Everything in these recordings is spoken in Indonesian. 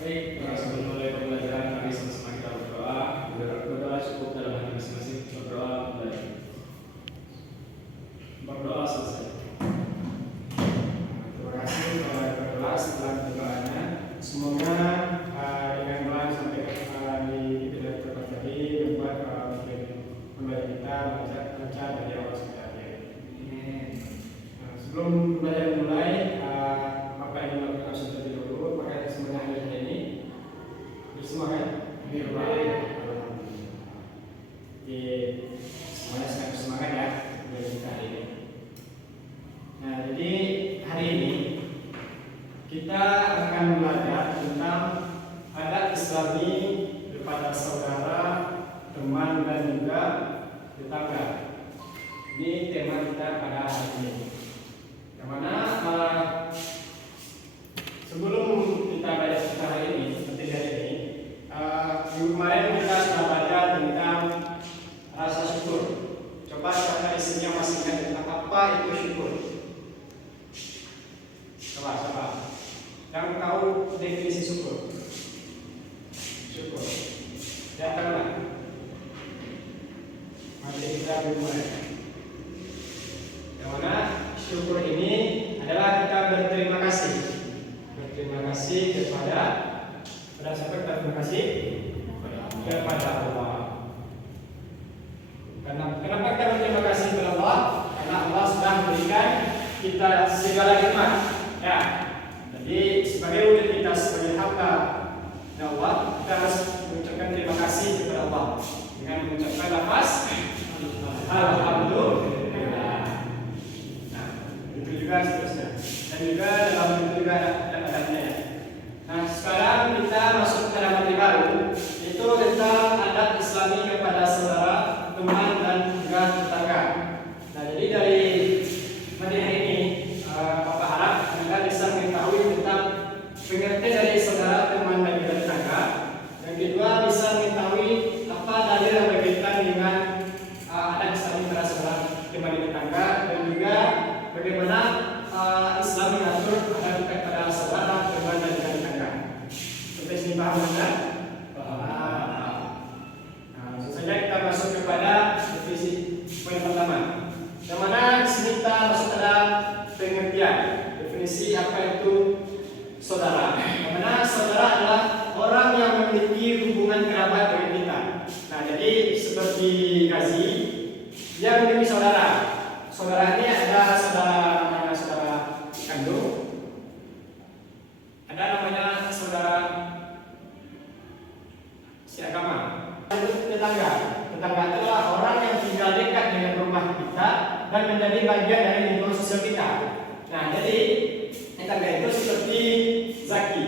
Baik, sebelum mulai pembelajaran kami sama-sama kita berdoa. Berdoa cukup dalam hati masing-masing. Berdoa mulai. Berdoa selesai. Terima kasih kepada berdoa setelah berdoanya. Semoga dengan doa sampai di video berikut tadi membuat pembelajaran kita lancar dari awal sampai akhir. Sebelum pembelajaran mulai, apa yang dilakukan terlebih dulu, maka semuanya hari ini semua kan semuanya sangat semangat ya belajar kita hari ini. Nah, jadi hari ini kita akan belajar tentang adat Islami kepada saudara, teman dan juga tetangga. Ini tema kita pada hari ini. Yang mana sebelum kita belajar kita hari ini, seperti hari ini, minggu kemarin kita sudah belajar tentang rasa syukur. Coba siapa di sini yang masih ingat tentang apa itu syukur? Coba. Yang tahu definisi syukur? Syukur. Ya, tahu nggak? Mari kita mulai. Yang mana syukur ini adalah kita berterima kasih. Berterima kasih kepada siapa? Terima kasih kepada Allah. Kenapa kita berterima kasih kepada Allah? Karena Allah sudah memberikan kita segala nikmat. Ya, jadi sebagai wujud kita sebagai hamba Allah, kita harus mengucapkan terima kasih kepada Allah dengan mengucapkan lafaz Alhamdulillah. Nah, itu juga seterusnya. Dan juga dalam itu juga ada adatnya. Nah, sekarang kita masuk ke dalam materi baru, yaitu tentang adat Islami kepada saudara, teman dan juga tetangga. Nah, jadi dari materi ini, Bapak harap Anda bisa mengetahui tentang pengertian dari saudara, teman dan juga tetangga. Yang kedua, bisa mengetahui apa dalil yang berkaitan dengan adat Islami kepada saudara, teman dan tetangga, dan juga bagaimana Islam mengatur adat kepada saudara, teman dan juga tetangga. Sampai sini paham Anda? Langsung saja kita masuk kepada definisi poin pertama. Yang mana di sini kita masuk pada pengertian definisi apa itu saudara. Yang mana saudara adalah orang yang memiliki hubungan kerabat dengan kita. Nah, jadi seperti Gazi, dia memiliki saudara. Saudara ini ada namanya saudara kandung, ada namanya saudara seagama. Tetangga adalah orang yang tinggal dekat dengan rumah kita dan menjadi bagian dari lingkungan sosial kita. Nah, jadi tetangga itu seperti Zaki.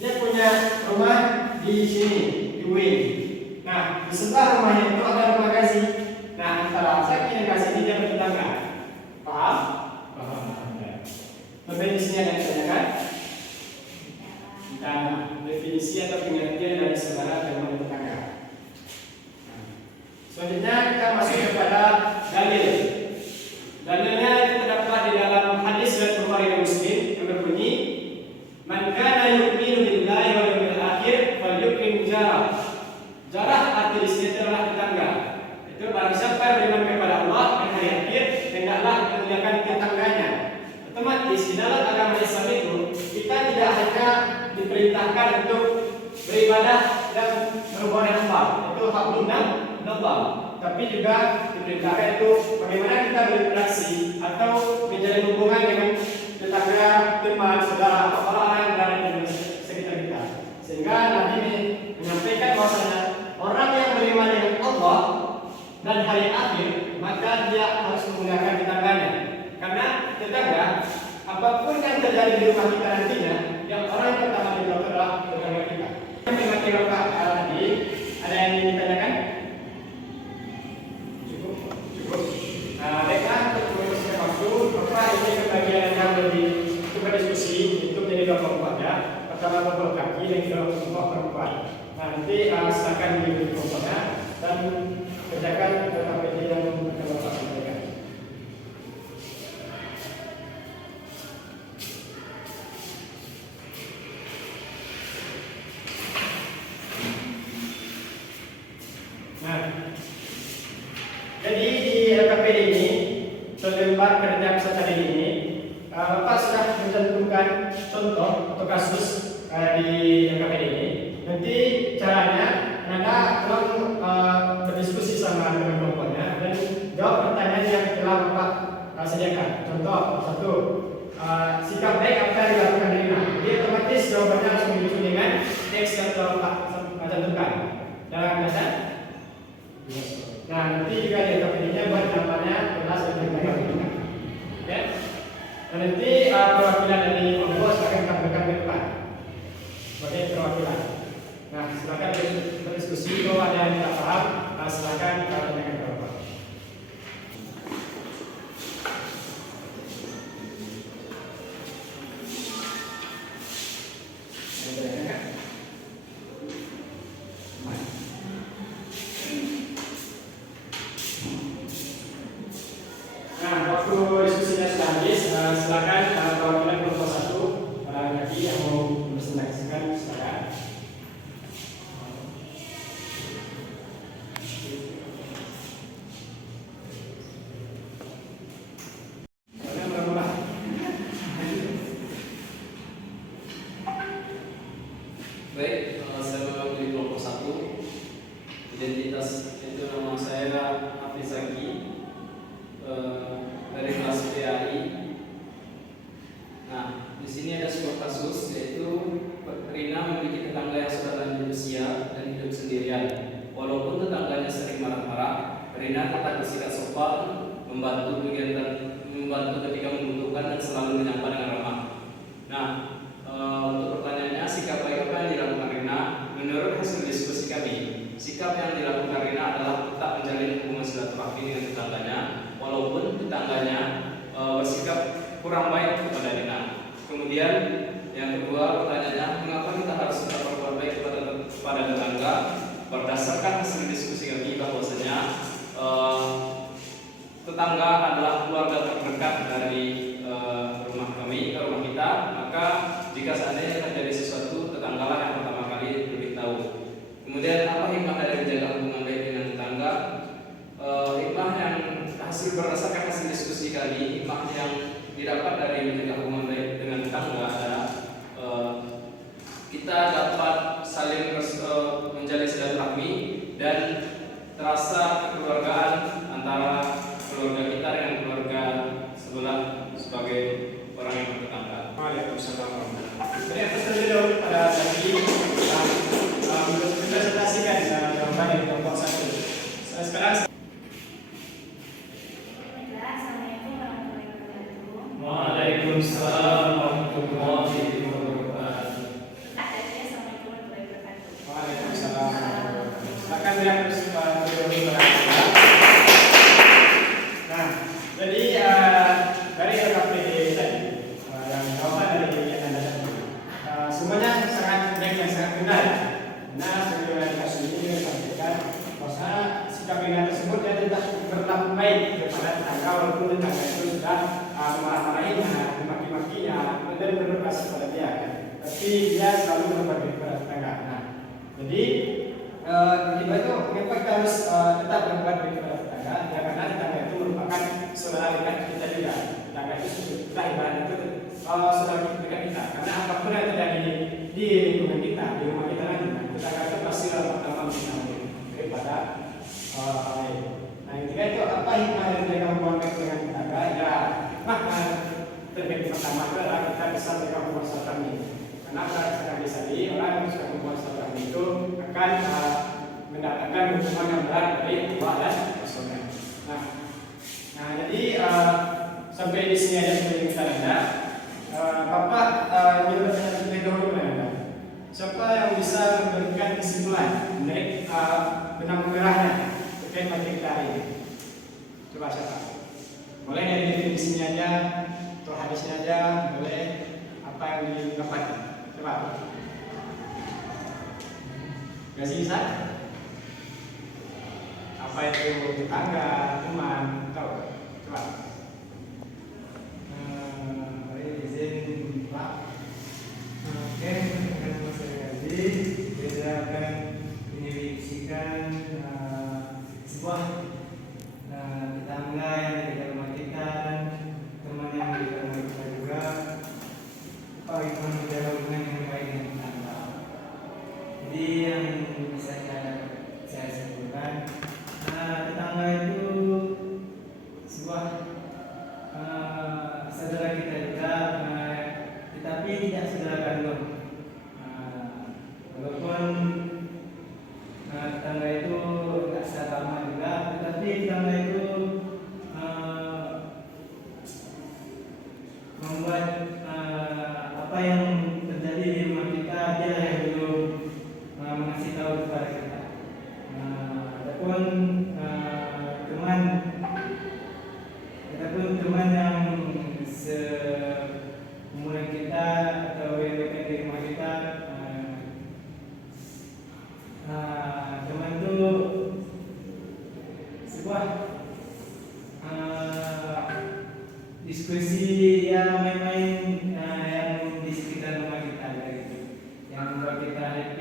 Dia punya rumah di sini, di Win. Nah, di sebelah rumahnya itu ada rumah Gazi. Nah, antara Zaki dan Gazi ini dia bertetangga. Paham? Definisinya ada yang ditanyakan? Dan definisi atau pengertian dari saudara dan tetangga. Selanjutnya kita masuk kepada dalil. Dalilnya terdapat di dalam hadis riwayat Bukhari dan Muslim yang berbunyi, "Man kana yu'minu billahi wal yawmil akhir falyukrim jarah." Jarah arti di sini adalah tetangga. Itu barang siapa yang beriman kepada Allah dan hari akhir, hendaklah memuliakan tetangganya. Otomatis di dalam agama Islam itu kita tidak hanya diperintahkan untuk beribadah dan berbuat yang baik, itu hak undang Allah, tapi juga diperintahkan itu bagaimana kita berinteraksi atau menjalin hubungan dengan tetangga, teman, saudara, atau orang-orang yang berada di sekitar kita. Sehingga Nabi menyampaikan bahwasanya orang yang beriman dengan Allah dan hari akhir, maka dia harus memuliakan tetangganya. Karena tetangga, apapun yang terjadi di rumah kita nantinya, yang orang yang pertama dilakukan adalah tetangga kita. Yang materi Bapak tadi, ada yang ingin ditanyakan? Nah, baiklah, untuk menguruskan waktu, Bapak ini kebagian yang lebih coba diskusi untuk menjadi dua kelompok ya. Pertama kelompok laki dan kedua kelompok perempuan. Nah, nanti silakan diberi kelompoknya dan kerjakan PPT yang akan Bapak sampaikan. atau kasus di LKPD ini. Nanti caranya Anda tolong berdiskusi sama dengan kelompoknya dan jawab pertanyaan yang telah Bapak sediakan. Contoh satu, sikap baik apa yang dilakukan Rina. Jadi otomatis jawabannya langsung diusul dengan teks yang telah Bapak cantumkan dalam kata. Nah, nanti juga di LKPD-nya buat namanya kelas dan lain-lain. Oke. Dan nanti perwakilan dari kelompok silakan tampilkan ke depan sebagai perwakilan. Nah, silakan berdiskusi. Kalau ada yang tidak paham, silakan tanyakan ke Bapak. Nah, waktu diskusinya sudah habis, silakan perwakilan kelompok 1 lagi yang mau presentasikan silakan. Baik, saya mewakili kelompok 1. Identitas itu nama saya Hafiz Zaki dari kelas PAI. Nah, di sini ada sebuah kasus yaitu Rina memiliki tetangga yang sudah lanjut usia dan hidup sendirian. Walaupun tetangganya sering marah-marah, Rina tetap bersikap sopan, membantu ketika membutuhkan dan selalu menyapa dengan ramah. Nah, untuk pertanyaannya, sikap baik apa yang dilakukan Rina? Menurut hasil diskusi kami, sikap yang dilakukan Rina adalah tetap menjalin hubungan silaturahmi dengan tetangganya, walaupun tetangganya bersikap kurang baik kepada Rina. Kemudian yang kedua pertanyaannya, mengapa kita harus tetap berbuat baik kepada tetangga? Berdasarkan hasil diskusi kami bahwasanya tetangga adalah keluarga terdekat dari rumah kami, rumah kita. Maka jika seandainya terjadi sesuatu, tetanggalah yang pertama kali lebih tahu. Kemudian apa hikmah dari menjaga hubungan baik dengan tetangga? Hikmah yang berdasarkan hasil diskusi kali, hikmah yang didapat dari menjaga hubungan baik dengan tetangga adalah kita dapat saling menjalin silaturahmi dan terasa kekeluargaan antara keluarga kita dengan keluarga sebelah sebagai orang yang bertetangga. Waalaikumsalam. Terima kasih dahulu pada tadi presentasikan jawaban dari kelompok 1. Sekarang Waalaikumsalam warahmatullahi wabarakatuh. Waalaikumsalam. Silakan yang Nah, jadi dari LKPD tadi yang jawaban dari yang Anda tadi, semuanya sangat baik dan sangat benar. Nah, sebagai kasus ini sampaikan bahwa sikap Rina tersebut dia tidak berlaku baik kepada tetangga, walaupun tetangga itu sudah marah-marahinya, memaki-makinya, dan berbekas kepada dia. Tapi dia selalu berbagi kepada tetangga. Nah, jadi kita itu kenapa kita harus tetap berbuat baik kepada tetangga? Ya karena tetangga itu merupakan saudara dekat kita juga. Tetangga itu kita ibaratnya itu saudara dekat kita. Karena apapun yang terjadi di lingkungan kita, di rumah kita nanti, tetangga itu pasti pertama mengenal daripada lain. Nah, ketika itu apa hikmah dari menjaga hubungan baik dengan tetangga? Ya, terbaik pertama adalah kita bisa menjaga hubungan silaturahmi. Karena sekali tadi orang yang suka hubungan silaturahmi itu akan mendapatkan hubungan yang berat dari tua dan saudara. Nah, jadi sampai di sini aja sebelum kita lanjut. Bapak ingin bertanya terlebih dahulu kepada Anda. Siapa yang bisa memberikan kesimpulan dari benang merahnya terkait materi kita hari ini? Coba siapa? Boleh dari definisinya aja, atau hadisnya aja, boleh apa yang didapatkan. Coba. Gak sih bisa? Apa itu tetangga, teman, tahu? Coba. Izin Pak. Oke, dengan Mas Gazi, saya akan menyaksikan sebuah tetangga yang di rumah kita dan teman yang di rumah kita juga. Pak Iman menjaga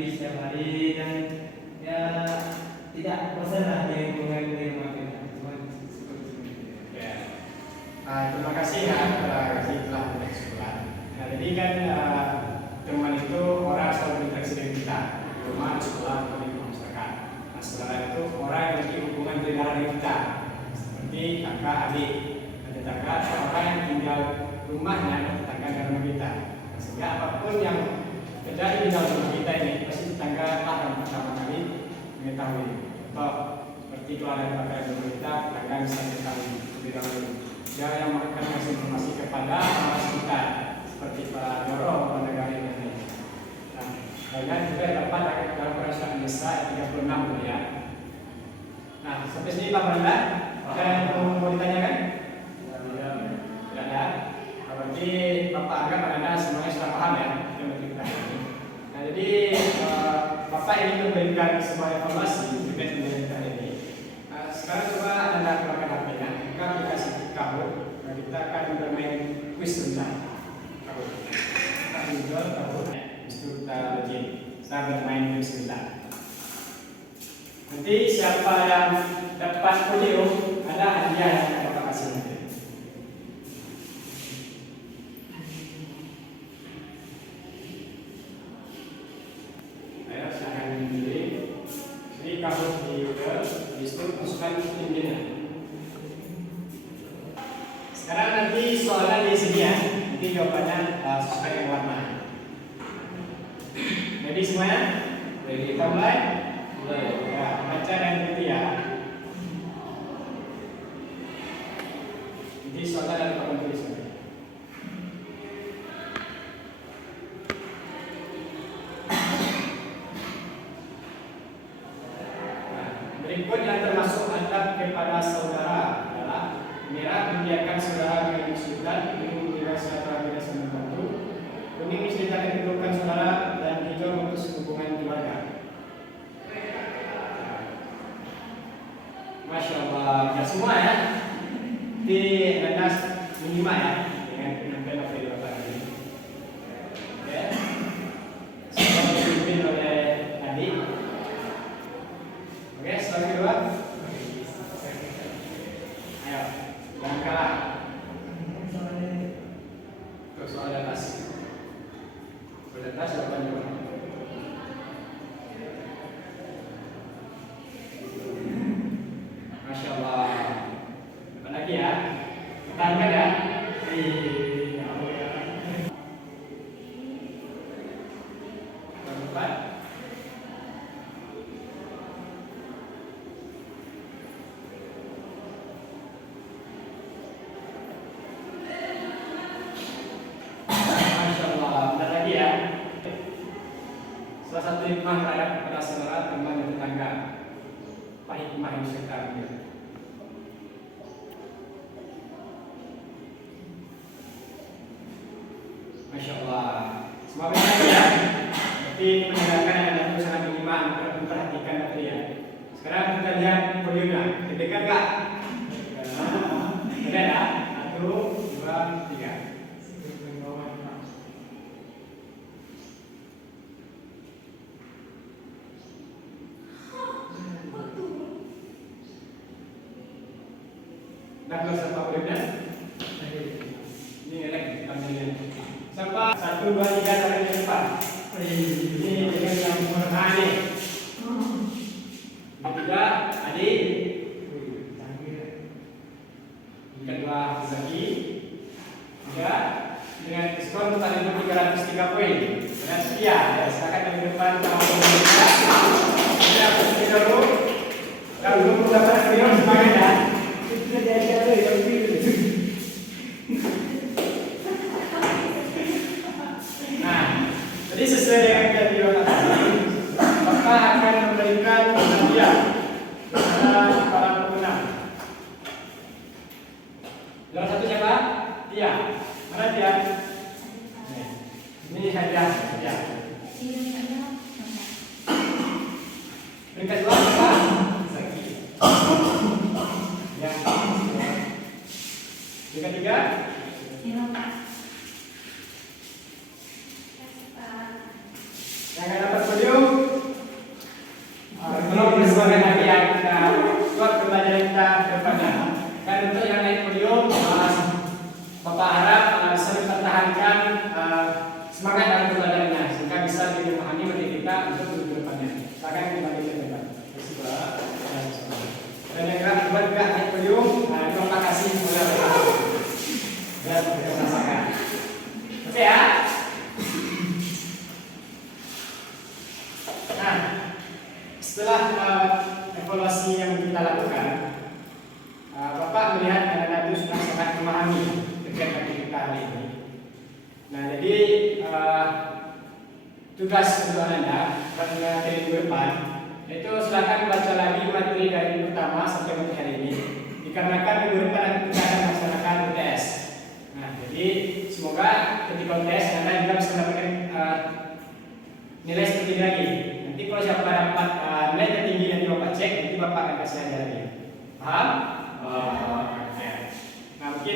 setiap hari dan ya tidak bosan lah di lingkungan di rumah kita. Cuma seperti itu. Ya. Terima kasih ya telah sekolah. Nah, jadi kan teman itu orang selalu berinteraksi dengan kita di rumah, di sekolah, atau di masyarakat. Nah, saudara itu orang yang memiliki hubungan dengan kita, seperti kakak, adik, dan tetangga, atau orang yang tinggal rumahnya dan tetangga dengan rumah kita. Nah, sehingga apapun yang terjadi di dalam rumah kita ini pasti tetangga akan pertama kali mengetahui. Atau seperti kalau ada pakaian di rumah kita, tetangga bisa mengetahui lebih dahulu. Dia yang akan kasih informasi kepada orang sekitar, seperti Pak Doro, Pak Negara ini. Nah, dan juga dapat dalam perasaan Nisa 36 ya. Nah, sampai sini Pak Branda, ada yang mau ditanyakan? Tidak ada. Berarti Bapak anggap Anda semuanya sudah paham ya dengan kita ini. Nah, jadi Bapak ingin memberikan sebuah informasi terkait dengan kita ini. Sekarang coba Anda keluarkan HP-nya, buka aplikasi Kahoot. Nah, kita akan bermain kuis sebentar. Kahoot. Kita Google Kahoot. Itu kita login. Kita bermain kuis sebentar. Nanti siapa yang dapat audio ada hadiah yang akan Bapak kasih nanti. Ayo silahkan pilih. Ini Kahoot di Google. Di situ masukkan pinnya. Sekarang nanti soalnya di sini ya. Nanti jawabannya sesuai dengan warna. Jadi semuanya? Kita mulai? Ya, baca dan ikuti ya. Jadi soalnya dari papan tulisan. Berikut yang termasuk adab kepada saudara adalah merah membiarkan saudara dengan kesulitan, biru dirasa terbiasa membantu, kuning menceritakan keburukan saudara, dan hijau memutus hubungan keluarga. Masya Allah, ya semua ya. Di landas minimal ya dengan penampilan video tadi. Oke, semua dipimpin oleh Adi. Oke, soal kedua. Ayo, jangan kalah. Soal atas. Soal atas jawabannya mana? Masya Allah. Apa lagi ya? Kita angkat ya. Keempat. Salah satu hikmah terhadap kepada saudara, teman dan tetangga. Apa hikmah yang kita ambil? Masya Allah. Semua benar ya. Berarti mendengarkan yang ada tulisan minimal untuk memperhatikan nanti ya. Sekarang kita lihat videonya. Terdekat nggak? Ada ya? 1, 2, 3. Dah kelas apa videonya? Ini lagi kami sampai 1, 2, 3 sampai ke depan. Ini dengan yang berhak ni. Ketiga, adik. Kedua, Zaki. Tiga, dengan skor tadi 303 poin. Dan setia, ya, silakan dari depan sama pemirsa. Ini aku sedikit dulu. Kalau belum dapat video, semangat ya. Nah, jadi sesuai dengan video tadi, Bapak akan memberikan hadiah kepada para pemenang. Juara satu siapa? Tia. Mana Tia? Ini hadiah. Peringkat dua siapa? Zaki. Ya. Peringkat tiga? Yang dapat podium Silakan kembali ke depan. Kasih Pak. Dan yang gerak bergerak naik podium, terima kasih mulai dan kita rasakan. Oke ya. Nah, setelah evaluasi yang kita lakukan, Bapak melihat anak-anak itu sudah sangat memahami kegiatan kita hari ini. Nah, jadi tugas untuk Anda pada minggu depan itu silakan baca lagi materi dari pertama sampai materi hari ini. Dikarenakan minggu depan kita akan melaksanakan UTS. Nah, jadi semoga ketika UTS Anda juga bisa mendapatkan nilai seperti ini lagi. Nanti kalau siapa dapat nilai tertinggi nanti Bapak cek, nanti Bapak akan kasih hadiah lagi. Paham? Nah, mungkin